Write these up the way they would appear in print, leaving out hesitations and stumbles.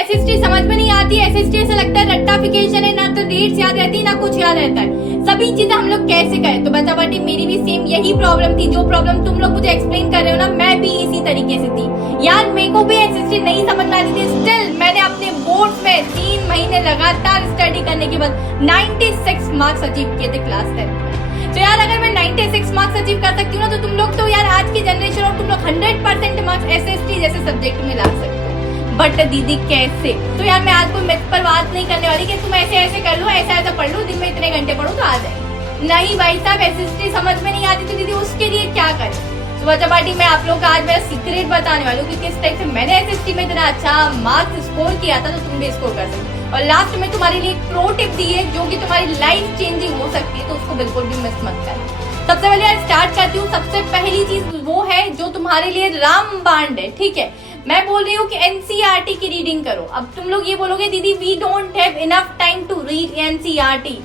SST समझ में नहीं आती। एसएसटी ऐसा लगता है रट्टाफिकेशन है, ना तो डेट्स याद रहती है ना कुछ याद रहता है। सभी चीजें हम लोग कैसे करें? तो बच्चा बाटी मेरी भी सेम यही प्रॉब्लम थी। जो प्रॉब्लम तुम लोग मुझे एक्सप्लेन कर रहे हो ना, मैं भी इसी तरीके से थी यार। मेरे को भी एसएसटी नहीं समझ में आती थी। स्टिल मैंने अपने बोर्ड में 3 महीने लगातार स्टडी करने के बाद 96 मार्क्स अचीव किए थे क्लास 10 में। तो यार अगर मैं 96 मार्क्स अचीव कर सकती हूँ ना, तो तुम लोग तो यार आज की जनरेशन और तुम लोग 100% मार्क्स एसएसटी जैसे सब्जेक्ट में ला सकते हो। बट दीदी कैसे? तो यार मैं आज कोई मैथ पर बात नहीं करने वाली कि तुम ऐसे ऐसे कर लो, ऐसा ऐसा पढ़ लो, दिन में इतने घंटे पढ़ो तो आ जाए। नहीं भाई साहब, एसएसटी समझ में नहीं आती तो दीदी उसके लिए क्या करें? तो बच्चा पार्टी मैं आप लोग का आज मेरा सीक्रेट बताने वाली हूँ कि किस टाइप से मैंने एसएसटी में इतना अच्छा मार्क्स स्कोर किया था, तो तुम भी स्कोर कर सकते हो। और लास्ट में तुम्हारे लिए एक प्रो टिप दी है जो कि तुम्हारी लाइफ चेंजिंग हो सकती है, तो उसको बिल्कुल भी मिस मत करना। सबसे पहले यार स्टार्ट करती हूँ। सबसे पहली चीज वो है जो तुम्हारे लिए रामबाण है, ठीक है। मैं बोल रही हूँ कि एनसीईआरटी की रीडिंग करो। अब तुम लोग ये बोलोगे दीदी we don't have enough time to read NCERT.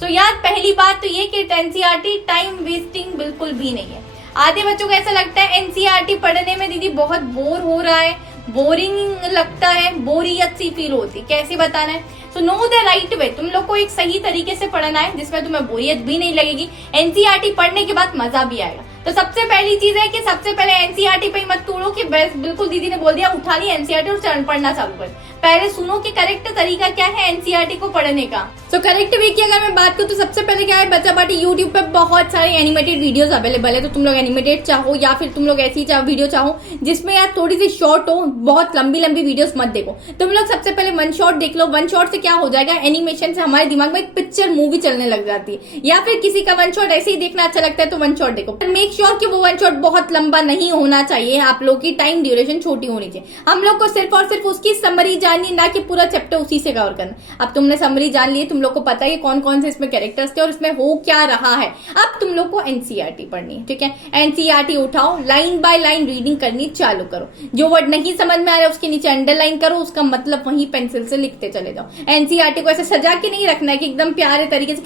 So यार पहली बात तो ये कि एनसीईआरटी टाइम वेस्टिंग बिल्कुल भी नहीं है। आधे बच्चों को ऐसा लगता है एनसीईआरटी पढ़ने में दीदी बहुत बोर हो रहा है, बोरिंग लगता है, बोरियत सी फील होती। कैसे बताना है? So know the right way. तुम लोग को एक सही तरीके से पढ़ना है जिसमें तुम्हें बोरियत भी नहीं लगेगी, एनसीईआरटी पढ़ने के बाद मजा भी आएगा। तो सबसे पहली चीज है कि सबसे पहले एनसीईआरटी पे मत तोड़ो कि बस बिल्कुल दीदी ने बोल दिया उठा ली एनसीईआरटी और पढ़ना चालू कर। पहले सुनो कि करेक्ट तरीका क्या है एनसीईआरटी को पढ़ने का। तो करेक्ट वे की अगर मैं बात करूँ तो सबसे पहले क्या है, बच्चा पार्टी यूट्यूब पे बहुत सारे एनिमेटेड वीडियोस अवेलेबल है। तो तुम लोग एनिमेटेड चाहो या फिर तुम लोग ऐसी वीडियो चाहो जिसमें यार थोड़ी सी शॉर्ट हो, बहुत लंबी लंबी वीडियोस मत देखो। तुम लोग सबसे पहले वन शॉट देख लो। वन शॉट से क्या हो जाएगा, एनिमेशन से हमारे दिमाग में एक पिक्चर मूवी चलने लग जाती है। या फिर किसी का वन शॉट ऐसे ही देखना अच्छा लगता है तो वन शॉट देखो। मेक श्योर कि वो वन शॉट बहुत लंबा नहीं होना चाहिए, आप लोग की टाइम ड्यूरेशन छोटी होनी चाहिए। हम लोग को सिर्फ और सिर्फ उसकी समरी जाननी, ना कि पूरा चैप्टर उसी से कवर करना। अब तुमने समरी जान ली, तुम लोग को पता है कौन कौन से इसमें कैरेक्टर्स थे और इसमें हो क्या रहा है। अब तुम लोग को एनसीईआरटी पढ़नी है, ठीक है। एनसीईआरटी उठाओ, लाइन बाय लाइन रीडिंग करनी चालू करो। जो वर्ड नहीं समझ में आ रहा है उसके नीचे अंडरलाइन करो, उसका मतलब वहीं पेंसिल से लिखते चले जाओ। एनसीईआरटी को ऐसे सजा के नहीं रखना है कि एकदम प्यारे तरीके से।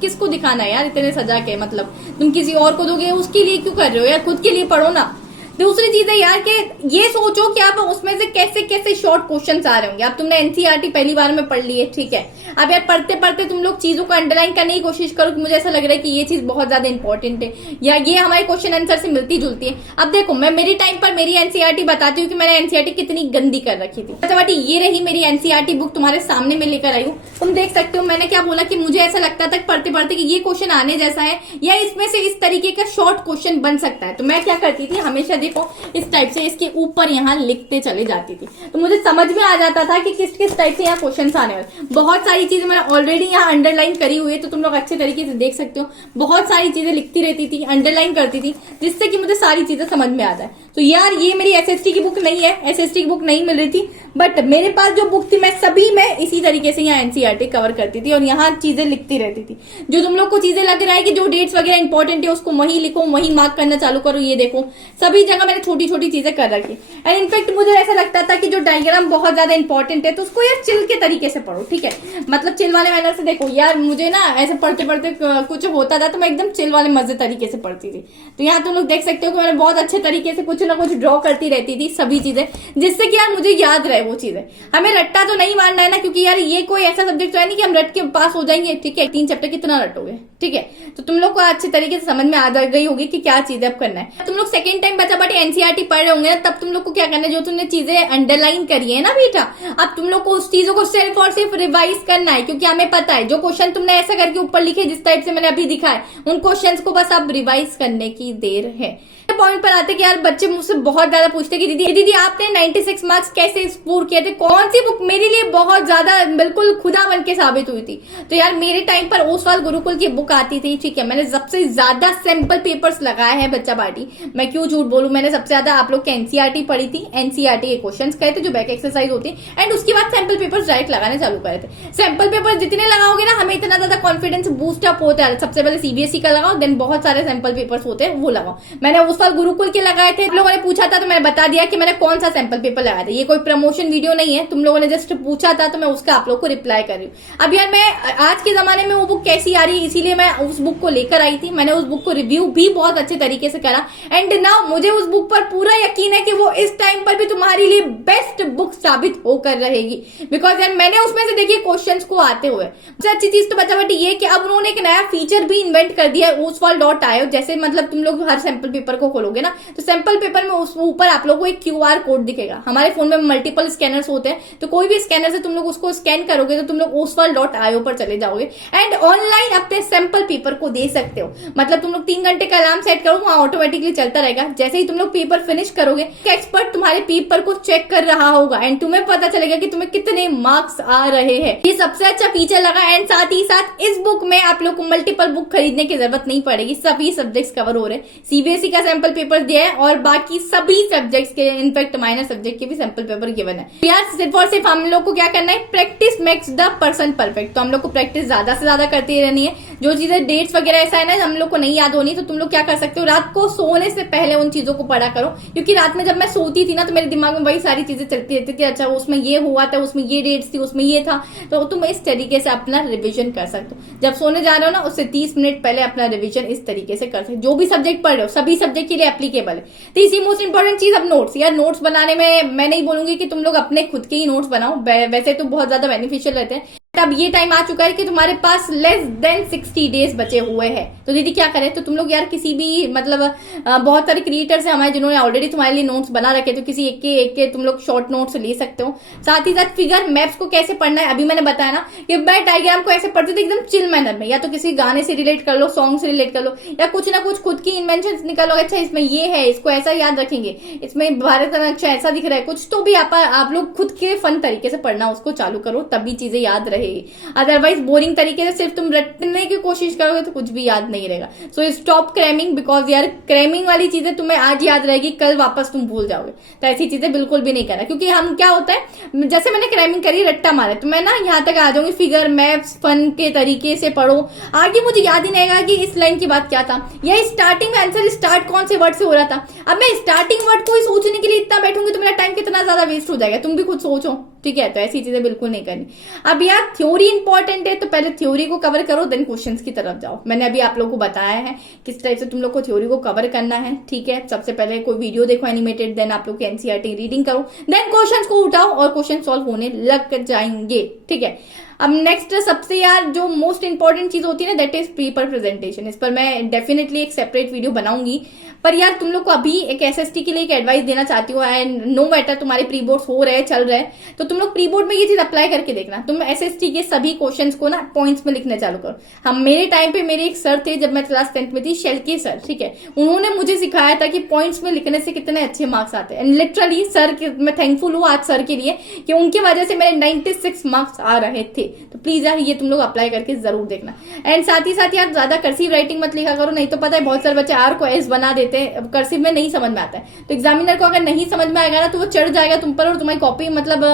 किसको दिखाना है यार इतने सजा के? मतलब तुम किसी और को दोगे, उसके लिए क्यों कर रहे हो यार? खुद के लिए पढ़ो ना। दूसरी चीज है यार कि ये सोचो कि आप उसमें से कैसे कैसे शॉर्ट क्वेश्चंस आ रहे होंगे। अब तुमने एनसीईआरटी पहली बार में पढ़ ली है, ठीक है। अब यार पढ़ते पढ़ते तुम लोग चीजों को अंडरलाइन करने की कोशिश करो कि मुझे ऐसा लग रहा है कि ये चीज बहुत ज्यादा इंपॉर्टेंट है या ये हमारे क्वेश्चन आंसर से मिलती जुलती है। अब देखो मैं मेरी टाइम पर मेरी एनसीईआरटी बताती हूँ कि मैंने एनसीईआरटी कितनी गंदी कर रखी थी। अच्छा बाटी ये रही मेरी एनसीईआरटी बुक, तुम्हारे सामने में लेकर आई हूँ। तुम देख सकते हो मैंने क्या बोला कि मुझे ऐसा लगता था पढ़ते पढ़ते कि ये क्वेश्चन आने जैसा है या इसमें से इस तरीके का शॉर्ट क्वेश्चन बन सकता है। तो मैं क्या करती थी, हमेशा देखो इस टाइप से इसके ऊपर यहाँ लिखते चले जाती थी। तो मुझे समझ में आ जाता था कि किस किस टाइप से यहाँ क्वेश्चंस आने वाले। बहुत सारी चीजें मैंने ऑलरेडी यहाँ अंडरलाइन करी हुई है, तो तुम लोग अच्छे तरीके से देख सकते हो। बहुत सारी चीजें लिखती रहती थी, अंडरलाइन करती थी, जिससे कि मुझे सारी चीजें समझ में आ जाए। तो यार ये मेरी एसएसटी की बुक नहीं है, एसएसटी की बुक नहीं मिल रही थी, बट मेरे पास जो बुक थी मैं इसी तरीके से यहाँ एनसीईआरटी कवर करती थी और यहाँ चीजें लिखती रहती थी। जो तुम लोग को चीजें लग रहा है कि जो डेट्स वगैरह इंपॉर्टेंट है उसको वही लिखो, वही मार्क करना चालू करो। ये देखो सभी जगह मैंने छोटी छोटी चीजें कर रखी। एंड इनफैक्ट मुझे ऐसा लगता था कि जो डायग्राम बहुत ज्यादा इंपॉर्टेंट है तो उसको यार चिल के तरीके से पढ़ो, ठीक है। मतलब चिल वाले मैनर से देखो यार। मुझे ना ऐसे पढ़ते पढ़ते कुछ होता था तो मैं एकदम चिल वाले मजे तरीके से पढ़ती थी। तो यहाँ तुम लोग देख सकते हो कि मैंने बहुत अच्छे तरीके से कुछ ना कुछ ड्रॉ करती रहती थी सभी चीजें, जिससे कि यार मुझे याद रहे वो चीजें। हमें रट्टा तो नहीं मारना है ना, क्योंकि यार ये कोई ऐसा सब्जेक्ट तो है नहीं कि हम रट के पास हो जाएंगे, ठीक है। 3 चैप्टर कितना रटोगे, ठीक है। तो तुम लोग को अच्छे तरीके से समझ में आ गई होगी कि क्या चीजें अब करना है। तुम लोग सेकंड टाइम बच्चा बाटी एनसीईआरटी पढ़ रहे होंगे ना, तब तुम लोग को क्या करना है, जो तुमने चीजें अंडरलाइन करी है ना बेटा, अब तुम लोग को उस चीजों को सिर्फ और सिर्फ रिवाइज करना है। क्योंकि हमें पता है जो क्वेश्चन तुमने ऐसा करके ऊपर लिखे जिस टाइप से मैंने अभी दिखाया, उन क्वेश्चंस को बस अब रिवाइज करने की देर है। पॉइंट पर आते कि यार बच्चे मुझसे बहुत ज्यादा पूछते कि दीदी आपने 96 मार्क्स कैसे स्कोर किए थे, कौन सी बुक मेरे लिए बहुत ज्यादा बिल्कुल खुदा बन के साबित हुई थी। तो यार मेरे टाइम पर ओसवाल गुरुकुल की बुक आती थी, ठीक है। मैंने सबसे ज्यादा सैंपल पेपर्स लगाए हैं बच्चा पार्टी, मैं क्यों झूठ बोलूं। मैंने सबसे ज्यादा आप लोग की एनसीईआरटी पढ़ी थी, एनसीईआरटी के क्वेश्चंस कहे थे जो बैक एक्सरसाइज होती है, एंड उसके बाद सैंपल पेपर्स डायरेक्ट लगाने चालू करे थे। सैंपल पेपर जितने लगाओगे ना हमें इतना ज्यादा कॉन्फिडेंस बूस्ट अप होता है। सबसे पहले सीबीएसई का लगाओ, देन बहुत सारे सैंपल पेपर्स होते हैं वो लगाओ। मैंने उस फल गुरुकुल के लगाए थे, तुम लोगों ने पूछा था तो मैंने बता दिया कि मैंने कौन सा सैंपल पेपर लगाया था। ये कोई प्रमोशन वीडियो नहीं है, तुम लोगों ने जस्ट पूछा था तो मैं उसका आप लोग को रिप्लाई कर रही हूँ। अब यार मैं आज के जमाने में वो बुक कैसी आ रही है, इसीलिए मैं उस बुक को लेकर आई थी। मैंने उस बुक को रिव्यू भी बहुत अच्छे तरीके से करा एंड नाउ मुझे उस बुक पर पूरा यकीन है कि वो इस टाइम पर भी तुम्हारे लिए बेस्ट बुक साबित होकर रहेगी। बिकॉज यार मैंने उसमें से देखिए क्वेश्चंस को आते हुए सबसे अच्छी चीज तो बचा बटी ये कि अब उन्होंने एक नया फीचर भी इन्वेंट कर दिया है oswald.io। जैसे मतलब तुम लोग हर सैंपल पेपर को खोलोगे ना तो सैंपल पेपर में उस ऊपर आप लोग को एक QR कोड दिखेगा। हमारे फोन में मल्टीपल स्कैनर्स होते हैं तो कोई भी स्कैनर से तुम लोग उसको स्कैन करोगे तो तुम लोग oswald.io पर चले जाओगे एंड ऑनलाइन अपने सैंपल पेपर को दे सकते हो। मतलब तुम लोग 3 घंटे का अलार्म सेट करो, वहां ऑटोमेटिकली चलता रहेगा। जैसे ही तुम लोग पेपर फिनिश करोगे एक्सपर्ट तुम्हारे पेपर को चेक कर रहा होगा एंड तुम्हें पता चलेगा कि तुम्हें कितने मार्क्स आ रहे हैं। ये सबसे अच्छा फीचर लगा एंड साथ ही साथ इस बुक में आप लोग को मल्टीपल बुक खरीदने की जरूरत नहीं पड़ेगी। सभी सब्जेक्ट्स कवर हो रहे हैं। CBSE का सैंपल पेपर दिया है और बाकी सभी सब्जेक्ट्स के इनफैक्ट माइनर सब्जेक्ट के भी सैंपल पेपर गिवन है। यार सिर्फ और सिर्फ हम लोग को क्या करना है, practice makes the person perfect. तो हम लोग को प्रैक्टिस ज्यादा से ज्यादा करती रहनी है। जो चीजें डेट्स वगैरह ऐसा है ना हम लोग को नहीं याद होनी तो तुम लोग क्या कर सकते हो, रात को सोने से पहले उन चीजों को पढ़ा करो। क्योंकि रात में जब मैं सोती थी ना तो मेरे दिमाग में वही सारी चीजें चलती रहती थी। अच्छा उसमें ये हुआ था, उसमें ये डेट्स थी, उसमें ये था। तो तुम इस तरीके से अपना रिविजन कर सकते हो। जब सोने जा रहे हो ना उससे 30 मिनट पहले अपना रिविजन इस तरीके से कर सकते हो। जो भी सब्जेक्ट पढ़ रहे हो सभी सब्जेक्ट के लिए एप्लीकेबल है। तीसरी मोस्ट इंपॉर्टेंट चीज अब नोट्स। यार नोट्स बनाने में मैं नहीं बोलूंगी कि तुम लोग अपने खुद के ही नोट्स बनाओ, वैसे तो बहुत ज्यादा बेनिफिशियल रहते हैं। अब ये टाइम आ चुका है कि तुम्हारे पास लेस देन 60 डेज बचे हुए हैं। तो दीदी क्या करें, तो तुम लोग यार किसी भी मतलब बहुत सारे क्रिएटर्स हैं हमारे जिन्होंने ऑलरेडी तुम्हारे लिए नोट्स बना रखे, तो किसी एक के तुम लोग शॉर्ट नोट्स ले सकते हो। साथ ही साथ फिगर मैप्स को कैसे पढ़ना है अभी मैंने बताया ना कि मैं डायग्राम को ऐसे पढ़ती थी एकदम चिल मैनर में। या तो किसी गाने से रिलेट कर लो, सॉन्ग से रिलेट कर लो, या कुछ ना कुछ खुद की इन्वेंशन निकालो। अच्छा इसमें ये है, इसको ऐसा याद रखेंगे, इसमें भारत का नक्शा ऐसा दिख रहा है कुछ, तो भी आप लोग खुद के फन तरीके से पढ़ना उसको चालू करो, तभी चीजें याद रहेगी। अदरवाइज बोरिंग तरीके से सिर्फ तुम रटने की कोशिश करोगे तो कुछ भी याद नहीं रहेगा। सो स्टॉप क्रैमिंग, बिकॉज यार क्रैमिंग वाली चीजें तुम्हें आज याद रहेगी, कल वापस तुम भूल जाओगे। तो ऐसी चीजें बिल्कुल भी नहीं करना। क्योंकि हम क्या होता है, जैसे मैंने क्रैमिंग करी, रट्टा मारे, तो मैं ना यहाँ तक आ जाऊंगी, फिगर मैप्स फन के तरीके से पढ़ो, आगे मुझे याद ही नहीं आएगा कि इस लाइन की बात क्या था, या स्टार्टिंग में आंसर स्टार्ट कौन से वर्ड से हो रहा था। अब मैं स्टार्टिंग वर्ड को ही सोचने के लिए इतना बैठूंगी तो मेरा टाइम कितना ज्यादा वेस्ट हो जाएगा, तुम भी खुद सोचो। ठीक है, तो ऐसी चीजें बिल्कुल नहीं करनी। अब यार थ्योरी इंपॉर्टेंट है तो पहले थ्योरी को कवर करो, देन क्वेश्चंस की तरफ जाओ। मैंने अभी आप लोगों को बताया है किस टाइप से तुम लोग को थ्योरी को कवर करना है। ठीक है, सबसे पहले कोई वीडियो देखो एनिमेटेड, देन आप लोग की NCERT रीडिंग करो, देन क्वेश्चंस को उठाओ और क्वेश्चन सॉल्व होने लग जाएंगे। ठीक है, अब नेक्स्ट सबसे यार जो मोस्ट इंपॉर्टेंट चीज होती है ना, दैट इज पेपर प्रेजेंटेशन। इस पर मैं डेफिनेटली एक सेपरेट वीडियो बनाऊंगी। पर यार तुम लोग को अभी एक SST के लिए एक एडवाइस देना चाहती हूँ। एंड नो मैटर तुम्हारे प्री बोर्ड्स हो रहे चल रहे, तो तुम लोग प्री बोर्ड में ये चीज अप्लाई करके देखना। तुम SST के सभी क्वेश्चंस को ना पॉइंट्स में लिखने चालू करो। हम मेरे टाइम पे मेरे एक सर थे जब मैं क्लास 10th में थी, शेल्के सर, ठीक है, उन्होंने मुझे सिखाया था कि पॉइंट्स में लिखने से कितने अच्छे मार्क्स आते हैं। एंड लिटरली सर मैं थैंकफुल हूँ आज सर के लिए कि उनकी वजह से मेरे 96 मार्क्स आ रहे थे। तो प्लीज यार ये तुम लोग अप्लाई करके जरूर देखना। एंड साथ ही साथ यार ज्यादा कर्सिव राइटिंग मत लिखा करो, नहीं तो पता है बहुत सारे बच्चे R को S बना देते हैं, कर्सिव में नहीं समझ में आता है। तो एग्जामिनर को अगर नहीं समझ में आएगा ना तो वो चढ़ जाएगा तुम पर और तुम्हारी कॉपी मतलब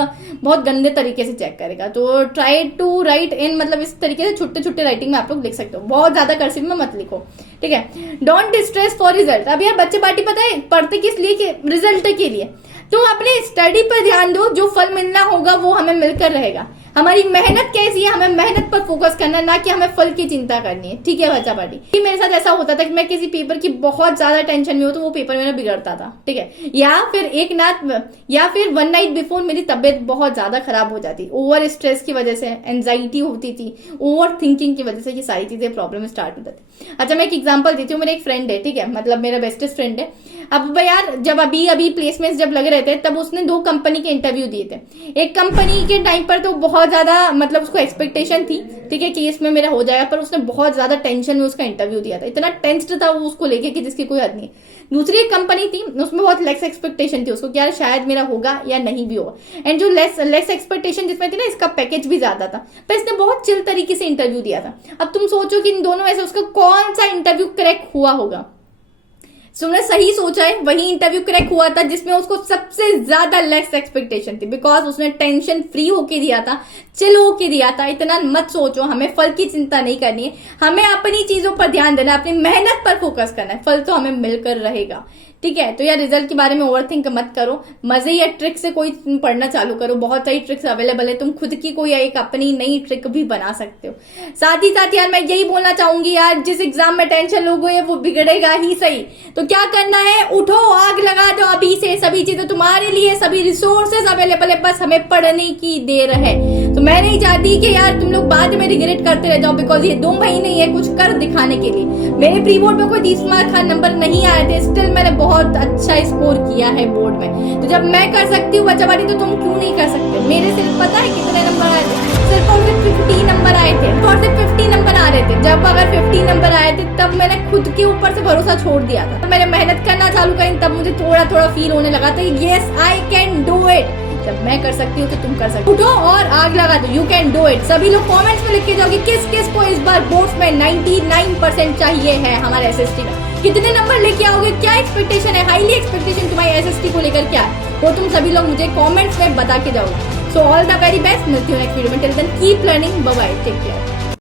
बहुत गंदे तरीके से चेक करेगा। तो ट्राई टू राइट इन मतलब इस तरीके से छोटे छोटे राइटिंग में आप लोग लिख सकते हो, बहुत ज्यादा कर्सिव में मत लिखो। ठीक है, डोंट डिस्ट्रेस फॉर रिजल्ट। अब यार बच्चे पार्टी पता है पढ़ते किस लिए, रिजल्ट के लिए। तुम अपने स्टडी पर ध्यान दो, जो फल मिलना होगा वो हमें मिलकर रहेगा। हमारी मेहनत कैसी है, हमें मेहनत पर फोकस करना है, ना कि हमें फल की चिंता करनी है। ठीक है बच्चा पार्टी, मेरे साथ ऐसा होता था कि मैं किसी पेपर की बहुत ज्यादा टेंशन में हो तो वो पेपर मेरा बिगड़ता था। ठीक है, या फिर वन नाइट बिफोर मेरी तबियत बहुत ज्यादा खराब हो जाती, ओवर स्ट्रेस की वजह से, एंजाइटी होती थी, ओवर थिंकिंग की वजह से ये सारी चीजें प्रॉब्लम स्टार्ट हो जाती। अच्छा मैं एक एग्जाम्पल देती हूँ, मेरा एक फ्रेंड है, ठीक है, मतलब मेरा बेस्टेस्ट फ्रेंड है। अब यार जब अभी प्लेसमेंट जब लग रहे थे तब उसने 2 कंपनी के इंटरव्यू दिए थे। एक कंपनी के टाइम पर तो बहुत ज्यादा मतलब उसको एक्सपेक्टेशन थी, ठीक है, कि इसमें मेरा हो जाएगा, पर उसने बहुत ज्यादा टेंशन में उसका इंटरव्यू दिया था, इतना टेंस्ड था वो उसको लेके कि जिसकी कोई हद नहीं। दूसरी एक कंपनी थी, उसमें बहुत लेस एक्सपेक्टेशन थी उसको, क्या शायद मेरा होगा या नहीं भी होगा। एंड जो लेस एक्सपेक्टेशन जिसमें थी ना, इसका पैकेज भी ज्यादा था, पर इसने बहुत चिल तरीके से इंटरव्यू दिया था। अब तुम सोचो कि इन दोनों में से उसका कौन सा इंटरव्यू क्रैक हुआ होगा। तुमने सही सोचा है, वही इंटरव्यू क्रैक हुआ था जिसमें उसको सबसे ज्यादा लेस एक्सपेक्टेशन थी, बिकॉज उसने टेंशन फ्री होके दिया था, चिल होके दिया था। इतना मत सोचो, हमें फल की चिंता नहीं करनी है, हमें अपनी चीजों पर ध्यान देना है, अपनी मेहनत पर फोकस करना है, फल तो हमें मिलकर रहेगा। ठीक है, तो यार रिजल्ट के बारे में ओवरथिंक मत करो, मजे या ट्रिक से कोई पढ़ना चालू करो, बहुत सारी ट्रिक्स अवेलेबल है, तुम खुद की कोई एक अपनी नई ट्रिक भी बना सकते हो। साथ ही साथ यार मैं यही बोलना चाहूंगी यार, जिस एग्जाम में टेंशन लोगे है वो बिगड़ेगा ही सही, तो क्या करना है, उठो, आग लगा दो अभी से, सभी चीजें तुम्हारे लिए, सभी रिसोर्सेज अवेलेबल है, बस हमें पढ़ने की देर है। तो मैं नहीं चाहती कि यार तुम लोग बाद में रिग्रेट करते रह जाओ, बिकॉज ये 2 महीने ही है कुछ कर दिखाने के लिए। मेरे प्री बोर्ड में कोई 30 मार्क का नंबर नहीं आए थे, स्टिल मैंने बहुत अच्छा स्कोर किया है बोर्ड में। तो जब मैं कर सकती हूँ बच्चा बाटी, तो तुम क्यों नहीं कर सकते? मेरे सिर्फ पता है कितने नंबर आए थे, सिर्फ और सिर्फ 50 नंबर आए थे, और सिर्फ 50 नंबर आ रहे थे। जब अगर 50 नंबर आए थे तब मैंने खुद के ऊपर से भरोसा छोड़ दिया था, तो मैंने मेहनत करना चालू करी, तब मुझे थोड़ा थोड़ा फील होने लगा था, yes I can do it. जब मैं कर सकती हूँ तो तुम कर सकते हो, उठो और आग लगा दो, यू कैन डू इट। सभी लोग कमेंट्स में लिख के जाओ कि किस किस को इस बार बोर्ड्स में 99% चाहिए है हमारे एसएसटी का, कितने नंबर लेके आओगे, क्या एक्सपेक्टेशन है, हाईली एक्सपेक्टेशन तुम्हारी एसएसटी को लेकर क्या है, वो तुम सभी लोग मुझे कमेंट्स में बता के जाओगे। So all the very best, मिलती हूँ नेक्स्ट वीडियो में, till then keep learning, bye bye, take care.